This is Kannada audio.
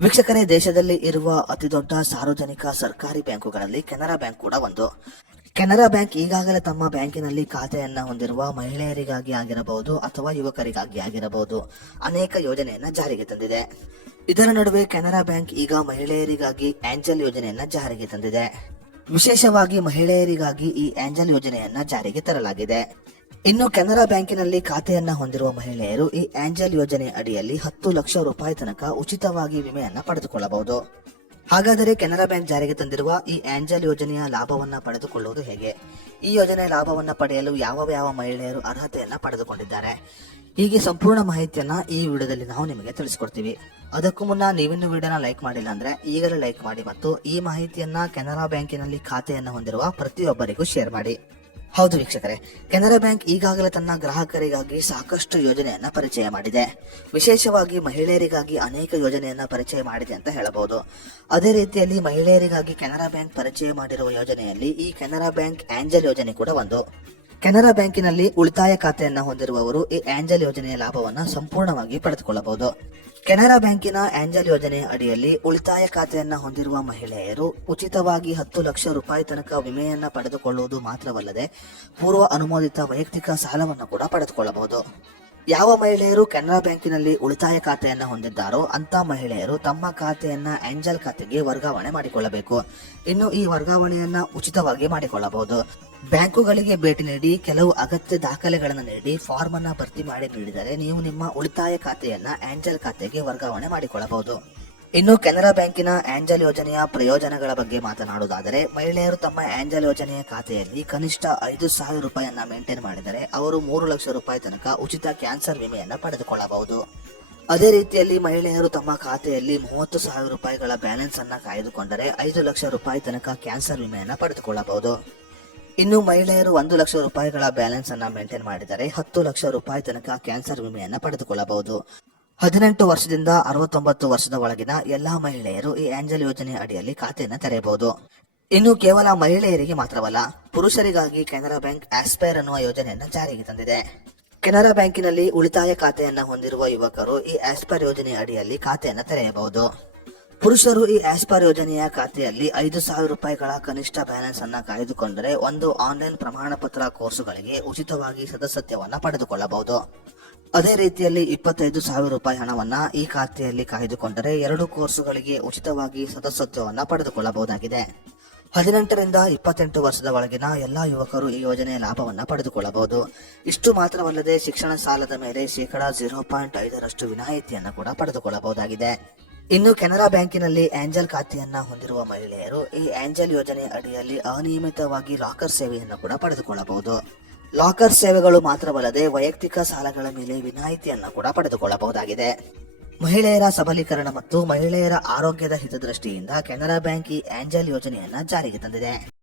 ವೀಕ್ಷಕರೇ, ದೇಶದಲ್ಲಿ ಇರುವ ಅತಿದೊಡ್ಡ ಸಾರ್ವಜನಿಕ ಸರ್ಕಾರಿ ಬ್ಯಾಂಕುಗಳಲ್ಲಿ ಕೆನರಾ ಬ್ಯಾಂಕ್ ಕೂಡ ಒಂದು. ಕೆನರಾ ಬ್ಯಾಂಕ್ ಈಗಾಗಲೇ ತಮ್ಮ ಬ್ಯಾಂಕಿನಲ್ಲಿ ಖಾತೆಯನ್ನ ಹೊಂದಿರುವ ಮಹಿಳೆಯರಿಗಾಗಿ ಆಗಿರಬಹುದು ಅಥವಾ ಯುವಕರಿಗಾಗಿ ಆಗಿರಬಹುದು ಅನೇಕ ಯೋಜನೆಯನ್ನ ಜಾರಿಗೆ ತಂದಿದೆ. ಇದರ ನಡುವೆ ಕೆನರಾ ಬ್ಯಾಂಕ್ ಈಗ ಮಹಿಳೆಯರಿಗಾಗಿ ಆಂಜಲ್ ಯೋಜನೆಯನ್ನ ಜಾರಿಗೆ ತಂದಿದೆ. ವಿಶೇಷವಾಗಿ ಮಹಿಳೆಯರಿಗಾಗಿ ಈ ಆಂಜಲ್ ಯೋಜನೆಯನ್ನ ಜಾರಿಗೆ ತರಲಾಗಿದೆ. ಇನ್ನು ಕೆನರಾ ಬ್ಯಾಂಕಿನಲ್ಲಿ ಖಾತೆಯನ್ನ ಹೊಂದಿರುವ ಮಹಿಳೆಯರು ಈ ಆಂಜಲ್ ಯೋಜನೆ ಅಡಿಯಲ್ಲಿ ಹತ್ತು ಲಕ್ಷ ರೂಪಾಯಿ ತನಕ ಉಚಿತವಾಗಿ ವಿಮೆಯನ್ನ ಪಡೆದುಕೊಳ್ಳಬಹುದು. ಹಾಗಾದರೆ ಕೆನರಾ ಬ್ಯಾಂಕ್ ಜಾರಿಗೆ ತಂದಿರುವ ಈ ಆಂಜಲ್ ಯೋಜನೆಯ ಲಾಭವನ್ನ ಪಡೆದುಕೊಳ್ಳುವುದು ಹೇಗೆ? ಈ ಯೋಜನೆಯ ಲಾಭವನ್ನ ಪಡೆಯಲು ಯಾವ ಯಾವ ಮಹಿಳೆಯರು ಅರ್ಹತೆಯನ್ನ ಪಡೆದುಕೊಂಡಿದ್ದಾರೆ? ಹೀಗೆ ಸಂಪೂರ್ಣ ಮಾಹಿತಿಯನ್ನ ಈ ವಿಡಿಯೋದಲ್ಲಿ ನಾವು ನಿಮಗೆ ತಿಳಿಸಿಕೊಡ್ತೀವಿ. ಅದಕ್ಕೂ ಮುನ್ನ ನೀವಿನ್ನು ವಿಡಿಯೋನ ಲೈಕ್ ಮಾಡಿಲ್ಲ ಅಂದ್ರೆ ಈಗಲೇ ಲೈಕ್ ಮಾಡಿ ಮತ್ತು ಈ ಮಾಹಿತಿಯನ್ನ ಕೆನರಾ ಬ್ಯಾಂಕಿನಲ್ಲಿ ಖಾತೆಯನ್ನ ಹೊಂದಿರುವ ಪ್ರತಿಯೊಬ್ಬರಿಗೂ ಶೇರ್ ಮಾಡಿ. ಹೌದು ವೀಕ್ಷಕರೇ, ಕೆನರಾ ಬ್ಯಾಂಕ್ ಈಗಾಗಲೇ ತನ್ನ ಗ್ರಾಹಕರಿಗಾಗಿ ಸಾಕಷ್ಟು ಯೋಜನೆಯನ್ನ ಪರಿಚಯ ಮಾಡಿದೆ. ವಿಶೇಷವಾಗಿ ಮಹಿಳೆಯರಿಗಾಗಿ ಅನೇಕ ಯೋಜನೆಯನ್ನ ಪರಿಚಯ ಮಾಡಿದೆ ಅಂತ ಹೇಳಬಹುದು. ಅದೇ ರೀತಿಯಲ್ಲಿ ಮಹಿಳೆಯರಿಗಾಗಿ ಕೆನರಾ ಬ್ಯಾಂಕ್ ಪರಿಚಯ ಮಾಡಿರುವ ಯೋಜನೆಯಲ್ಲಿ ಈ ಕೆನರಾ ಬ್ಯಾಂಕ್ ಆಂಜಲ್ ಯೋಜನೆ ಕೂಡ ಒಂದು. ಕೆನರಾ ಬ್ಯಾಂಕಿನಲ್ಲಿ ಉಳಿತಾಯ ಖಾತೆಯನ್ನು ಹೊಂದಿರುವವರು ಈ ಆಂಜಲ್ ಯೋಜನೆಯ ಲಾಭವನ್ನು ಸಂಪೂರ್ಣವಾಗಿ ಪಡೆದುಕೊಳ್ಳಬಹುದು. ಕೆನರಾ ಬ್ಯಾಂಕಿನ ಆಂಜಲ್ ಯೋಜನೆ ಅಡಿಯಲ್ಲಿ ಉಳಿತಾಯ ಖಾತೆಯನ್ನ ಹೊಂದಿರುವ ಮಹಿಳೆಯರು ಉಚಿತವಾಗಿ ಹತ್ತು ಲಕ್ಷ ರೂಪಾಯಿ ತನಕ ವಿಮೆಯನ್ನ ಪಡೆದುಕೊಳ್ಳುವುದು ಮಾತ್ರವಲ್ಲದೆ ಪೂರ್ವ ಅನುಮೋದಿತ ವೈಯಕ್ತಿಕ ಸಾಲವನ್ನು ಕೂಡ ಪಡೆದುಕೊಳ್ಳಬಹುದು. ಯಾವ ಮಹಿಳೆಯರು ಕೆನರಾ ಬ್ಯಾಂಕಿನಲ್ಲಿ ಉಳಿತಾಯ ಖಾತೆಯನ್ನು ಹೊಂದಿದ್ದಾರೋ ಅಂತ ಮಹಿಳೆಯರು ತಮ್ಮ ಖಾತೆಯನ್ನ ಆಂಜಲ್ ಖಾತೆಗೆ ವರ್ಗಾವಣೆ ಮಾಡಿಕೊಳ್ಳಬೇಕು. ಇನ್ನು ಈ ವರ್ಗಾವಣೆಯನ್ನ ಉಚಿತವಾಗಿ ಮಾಡಿಕೊಳ್ಳಬಹುದು. ಬ್ಯಾಂಕುಗಳಿಗೆ ಭೇಟಿ ನೀಡಿ ಕೆಲವು ಅಗತ್ಯ ದಾಖಲೆಗಳನ್ನು ನೀಡಿ ಫಾರ್ಮ್ ಅನ್ನ ಭರ್ತಿ ಮಾಡಿ ನೀಡಿದರೆ ನೀವು ನಿಮ್ಮ ಉಳಿತಾಯ ಖಾತೆಯನ್ನ ಆಂಜಲ್ ಖಾತೆಗೆ ವರ್ಗಾವಣೆ ಮಾಡಿಕೊಳ್ಳಬಹುದು. ಇನ್ನು ಕೆನರಾ ಬ್ಯಾಂಕಿನ ಆಂಜಲ್ ಯೋಜನೆಯ ಪ್ರಯೋಜನಗಳ ಬಗ್ಗೆ ಮಾತನಾಡುವುದಾದರೆ, ಮಹಿಳೆಯರು ತಮ್ಮ ಆಂಜಲ್ ಯೋಜನೆಯ ಖಾತೆಯಲ್ಲಿ ಕನಿಷ್ಠ ಐದು ಸಾವಿರ ರೂಪಾಯಿಯನ್ನ ಮೇಂಟೈನ್ ಮಾಡಿದರೆ ಅವರು ಮೂರು ಲಕ್ಷ ರೂಪಾಯಿ ತನಕ ಉಚಿತ ಕ್ಯಾನ್ಸರ್ ವಿಮೆಯನ್ನ ಪಡೆದುಕೊಳ್ಳಬಹುದು. ಅದೇ ರೀತಿಯಲ್ಲಿ ಮಹಿಳೆಯರು ತಮ್ಮ ಖಾತೆಯಲ್ಲಿ ಮೂವತ್ತು ಸಾವಿರ ರೂಪಾಯಿಗಳ ಬ್ಯಾಲೆನ್ಸ್ ಅನ್ನ ಕಾಯ್ದುಕೊಂಡರೆ ಐದು ಲಕ್ಷ ರೂಪಾಯಿ ತನಕ ಕ್ಯಾನ್ಸರ್ ವಿಮೆಯನ್ನ ಪಡೆದುಕೊಳ್ಳಬಹುದು. ಇನ್ನು ಮಹಿಳೆಯರು ಒಂದು ಲಕ್ಷ ರೂಪಾಯಿಗಳ ಬ್ಯಾಲೆನ್ಸ್ ಅನ್ನ ಮೇಂಟೈನ್ ಮಾಡಿದರೆ ಹತ್ತು ಲಕ್ಷ ರೂಪಾಯಿ ತನಕ ಕ್ಯಾನ್ಸರ್ ವಿಮೆಯನ್ನ ಪಡೆದುಕೊಳ್ಳಬಹುದು. ಹದಿನೆಂಟು ವರ್ಷದಿಂದ ಅರವತ್ತೊಂಬತ್ತು ವರ್ಷದ ಒಳಗಿನ ಎಲ್ಲಾ ಮಹಿಳೆಯರು ಈ ಆಂಜಲ್ ಯೋಜನೆ ಅಡಿಯಲ್ಲಿ ಖಾತೆಯನ್ನು ತೆರೆಯಬಹುದು. ಇನ್ನು ಕೇವಲ ಮಹಿಳೆಯರಿಗೆ ಮಾತ್ರವಲ್ಲ, ಪುರುಷರಿಗಾಗಿ ಕೆನರಾ ಬ್ಯಾಂಕ್ ಆಸ್ಪೈರ್ ಅನ್ನುವ ಯೋಜನೆಯನ್ನು ಜಾರಿಗೆ ತಂದಿದೆ. ಕೆನರಾ ಬ್ಯಾಂಕಿನಲ್ಲಿ ಉಳಿತಾಯ ಖಾತೆಯನ್ನು ಹೊಂದಿರುವ ಯುವಕರು ಈ ಆಸ್ಪೈರ್ ಯೋಜನೆ ಅಡಿಯಲ್ಲಿ ಖಾತೆಯನ್ನು ತೆರೆಯಬಹುದು. ಪುರುಷರು ಈ ಆಸ್ಪರ್ ಯೋಜನೆಯ ಖಾತೆಯಲ್ಲಿ ಐದು ಸಾವಿರ ರೂಪಾಯಿಗಳ ಕನಿಷ್ಠ ಬ್ಯಾಲೆನ್ಸ್ ಅನ್ನು ಕಾಯ್ದುಕೊಂಡರೆ ಒಂದು ಆನ್ಲೈನ್ ಪ್ರಮಾಣ ಪತ್ರ ಕೋರ್ಸುಗಳಿಗೆ ಉಚಿತವಾಗಿ ಸದಸ್ಯತ್ವವನ್ನು ಪಡೆದುಕೊಳ್ಳಬಹುದು. ಅದೇ ರೀತಿಯಲ್ಲಿ ಇಪ್ಪತ್ತೈದು ಸಾವಿರ ರೂಪಾಯಿ ಹಣವನ್ನ ಈ ಖಾತೆಯಲ್ಲಿ ಕಾಯ್ದುಕೊಂಡರೆ ಎರಡು ಕೋರ್ಸುಗಳಿಗೆ ಉಚಿತವಾಗಿ ಸದಸ್ಯತ್ವವನ್ನು ಪಡೆದುಕೊಳ್ಳಬಹುದಾಗಿದೆ. ಹದಿನೆಂಟರಿಂದ ಇಪ್ಪತ್ತೆಂಟು ವರ್ಷದ ಒಳಗಿನ ಎಲ್ಲಾ ಯುವಕರು ಈ ಯೋಜನೆಯ ಲಾಭವನ್ನ ಪಡೆದುಕೊಳ್ಳಬಹುದು. ಇಷ್ಟು ಮಾತ್ರವಲ್ಲದೆ ಶಿಕ್ಷಣ ಸಾಲದ ಮೇಲೆ ಶೇಕಡಾ ಜೀರೋ ಪಾಯಿಂಟ್ ಐದರಷ್ಟು ವಿನಾಯಿತಿಯನ್ನು ಕೂಡ ಪಡೆದುಕೊಳ್ಳಬಹುದಾಗಿದೆ. ಇನ್ನು ಕೆನರಾ ಬ್ಯಾಂಕಿನಲ್ಲಿ ಆಂಜಲ್ ಖಾತೆಯನ್ನ ಹೊಂದಿರುವ ಮಹಿಳೆಯರು ಈ ಆಂಜಲ್ ಯೋಜನೆ ಅಡಿಯಲ್ಲಿ ಅನಿಯಮಿತವಾಗಿ ಲಾಕರ್ ಸೇವೆಯನ್ನು ಕೂಡ ಪಡೆದುಕೊಳ್ಳಬಹುದು. ಲಾಕರ್ ಸೇವೆಗಳು ಮಾತ್ರವಲ್ಲದೆ ವೈಯಕ್ತಿಕ ಸಾಲಗಳ ಮೇಲೆ ವಿನಾಯಿತಿಯನ್ನು ಕೂಡ ಪಡೆದುಕೊಳ್ಳಬಹುದಾಗಿದೆ. ಮಹಿಳೆಯರ ಸಬಲೀಕರಣ ಮತ್ತು ಮಹಿಳೆಯರ ಆರೋಗ್ಯದ ಹಿತದೃಷ್ಟಿಯಿಂದ ಕೆನರಾ ಬ್ಯಾಂಕ್ ಈ ಆಂಜಲ್ ಯೋಜನೆಯನ್ನು ಜಾರಿಗೆ ತಂದಿದೆ.